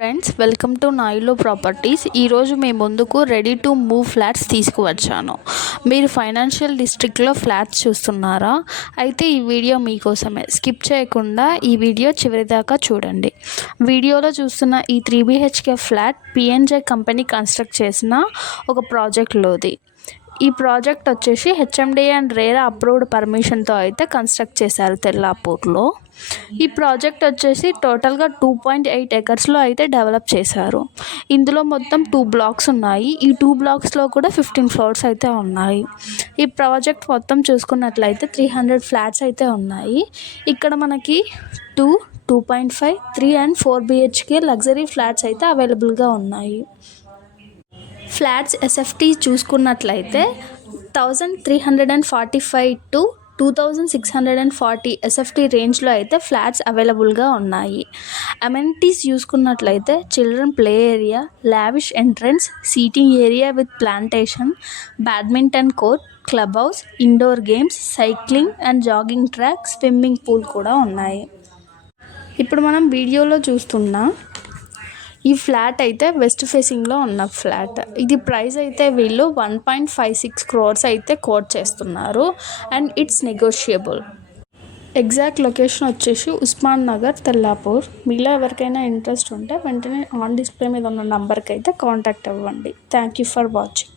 Friends, welcome to నాయిలో properties. ఈరోజు మీ ముందుకు రెడీ టు మూవ్ ఫ్లాట్స్ తీసుకువచ్చాను. మీరు ఫైనాన్షియల్ డిస్ట్రిక్ట్లో ఫ్లాట్స్ చూస్తున్నారా? అయితే ఈ వీడియో మీకోసమే. స్కిప్ చేయకుండా ఈ వీడియో చివరిదాకా చూడండి. వీడియోలో చూస్తున్న ఈ 3 BHK ఫ్లాట్ పిఎన్జే కంపెనీ కన్స్ట్రక్ట్ చేసిన ఒక ప్రాజెక్ట్లోది. ఈ ప్రాజెక్ట్ వచ్చేసి హెచ్ఎండిఏ అండ్ రేరా అప్రూవ్డ్ పర్మిషన్తో అయితే కన్స్ట్రక్ట్ చేశారు తెల్లాపూర్లో. ఈ ప్రాజెక్ట్ వచ్చేసి టోటల్గా 2.8 ఎకర్స్లో అయితే డెవలప్ చేశారు. ఇందులో మొత్తం 2 బ్లాక్స్ ఉన్నాయి. ఈ 2 బ్లాక్స్లో కూడా 15 ఫ్లోర్స్ అయితే ఉన్నాయి. ఈ ప్రాజెక్ట్ మొత్తం చూసుకున్నట్లయితే 300 ఫ్లాట్స్ అయితే ఉన్నాయి. ఇక్కడ మనకి 2.5, 3 and 4 BHK లగ్జరీ ఫ్లాట్స్ అయితే అవైలబుల్గా ఉన్నాయి. ఫ్లాట్స్ ఎస్ఎఫ్టీ చూసుకున్నట్లయితే 1345 to 2640 ఎస్ఎఫ్టీ రేంజ్లో అయితే ఫ్లాట్స్ అవైలబుల్గా ఉన్నాయి. అమెనిటీస్ చూసుకున్నట్లయితే children play area, lavish entrance, seating area with plantation, badminton court, club house, indoor games, cycling and jogging track, swimming pool కూడా ఉన్నాయి. ఇప్పుడు మనం వీడియోలో చూస్తున్నాం ఈ ఫ్లాట్ అయితే వెస్ట్ ఫేసింగ్లో ఉన్న ఫ్లాట్. ఇది ప్రైస్ అయితే వీళ్ళు 1.56 crores అయితే కోట్ చేస్తున్నారు and it's negotiable. Exact location వచ్చేసి ఉస్మాన్ నగర్, తెల్లాపూర్. మీలో ఎవరికైనా ఇంట్రెస్ట్ ఉంటే వెంటనే ఆన్ డిస్ప్లే మీద ఉన్న నంబర్కి అయితే కాంటాక్ట్ అవ్వండి. Thank you for watching.